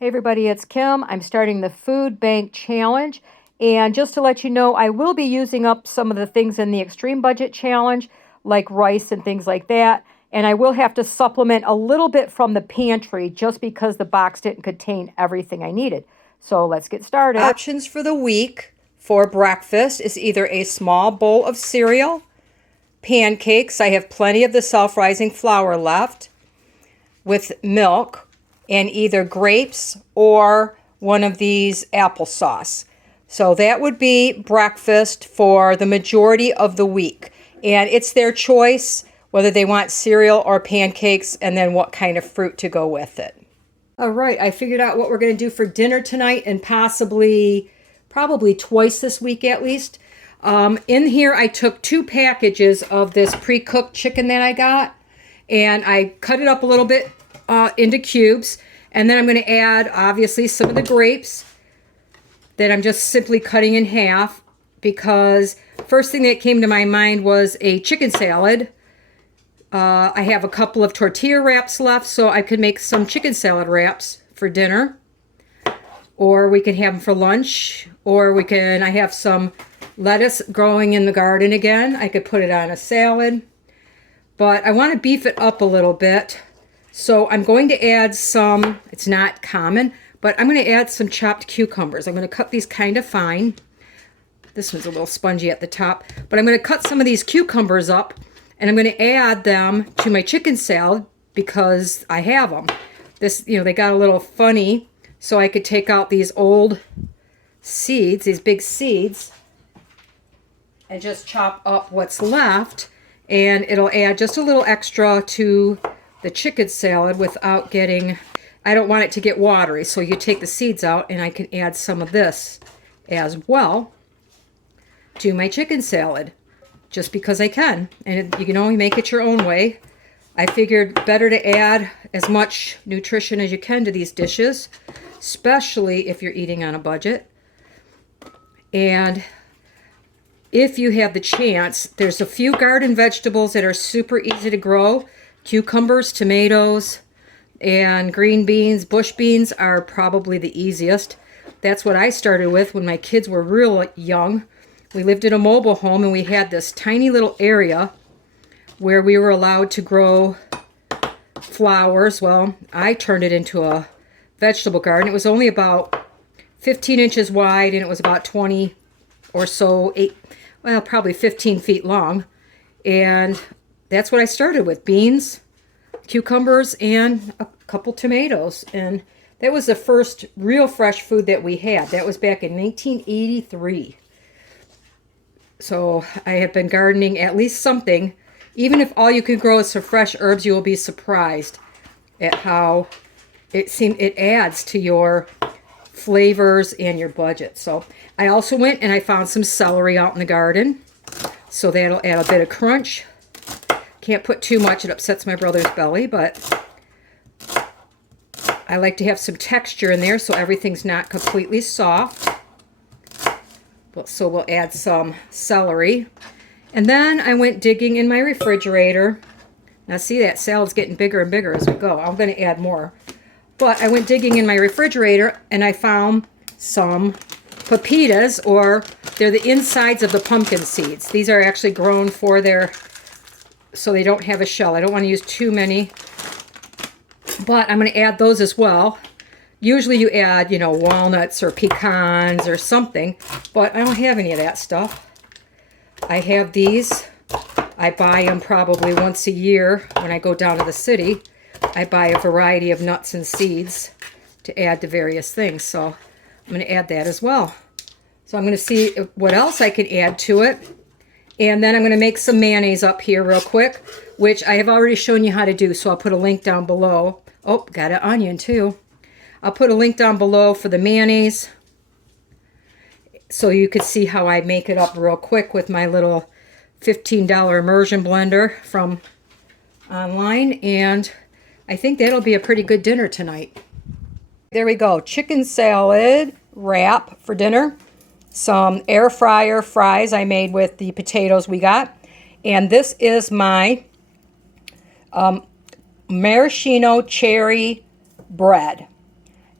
Hey everybody, it's Kim. I'm starting the Food Bank Challenge. And just to let you know, I will be using up some of the things in the Extreme Budget Challenge, like rice and things like that. And I will have to supplement a little bit from the pantry just because the box didn't contain everything I needed. So let's get started. Options for the week for breakfast is either a small bowl of cereal, pancakes. I have plenty of the self-rising flour left, with milk, and either grapes or one of these applesauce. So that would be breakfast for the majority of the week. And it's their choice whether they want cereal or pancakes and then what kind of fruit to go with it. All right, I figured out what we're going to do for dinner tonight and probably twice this week at least. In here I took 2 packages of this pre-cooked chicken that I got, and I cut it up a little bit into cubes, and then I'm going to add obviously some of the grapes that I'm just simply cutting in half, because first thing that came to my mind was a chicken salad. I have a couple of tortilla wraps left, so I could make some chicken salad wraps for dinner, or we can have them for lunch, or I have some lettuce growing in the garden again. I could put it on a salad, but I want to beef it up a little bit. So I'm going to add some, it's not common, but I'm going to add some chopped cucumbers. I'm going to cut these kind of fine. This one's a little spongy at the top, but I'm going to cut some of these cucumbers up, and I'm going to add them to my chicken salad because I have them. They got a little funny, so I could take out these old seeds, these big seeds, and just chop up what's left, and it'll add just a little extra to the chicken salad without getting, I don't want it to get watery, so you take the seeds out, and I can add some of this as well to my chicken salad just because I can. And you can only make it your own way. I figured better to add as much nutrition as you can to these dishes, especially if you're eating on a budget. And if you have the chance, there's a few garden vegetables that are super easy to grow. Cucumbers, tomatoes, and green beans. Bush beans are probably the easiest. That's what I started with when my kids were real young. We lived in a mobile home, and we had this tiny little area where we were allowed to grow flowers. Well, I turned it into a vegetable garden. It was only about 15 inches wide, and it was about 20 or so, probably 15 feet long. And that's what I started with: beans, cucumbers, and a couple tomatoes. And that was the first real fresh food that we had. That was back in 1983. So I have been gardening at least something. Even if all you can grow is some fresh herbs, you will be surprised at how it adds to your flavors and your budget. So I also went and I found some celery out in the garden. So that'll add a bit of crunch. Can't put too much, it upsets my brother's belly, but I like to have some texture in there so everything's not completely soft. So we'll add some celery. And then I went digging in my refrigerator. Now see, that salad's getting bigger and bigger as we go. I'm going to add more. But I went digging in my refrigerator and I found some pepitas, or they're the insides of the pumpkin seeds. These are actually grown for so they don't have a shell. I don't want to use too many, but I'm going to add those as well. Usually you add, walnuts or pecans or something, but I don't have any of that stuff. I have these. I buy them probably once a year when I go down to the city. I buy a variety of nuts and seeds to add to various things, so I'm going to add that as well. So I'm going to see what else I can add to it. And then I'm going to make some mayonnaise up here real quick, which I have already shown you how to do, so I'll put a link down below. Oh, got an onion too. I'll put a link down below for the mayonnaise so you could see how I make it up real quick with my little $15 immersion blender from online. And I think that'll be a pretty good dinner tonight. There we go. Chicken salad wrap for dinner. Some air fryer fries I made with the potatoes we got. And this is my maraschino cherry bread.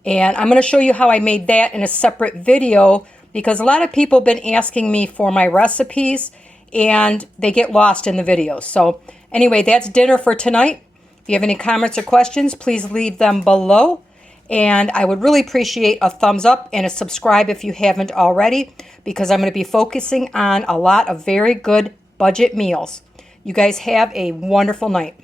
And I'm going to show you how I made that in a separate video because a lot of people have been asking me for my recipes and they get lost in the videos. So anyway, that's dinner for tonight. If you have any comments or questions, please leave them below. And I would really appreciate a thumbs up and a subscribe if you haven't already, because I'm going to be focusing on a lot of very good budget meals. You guys have a wonderful night.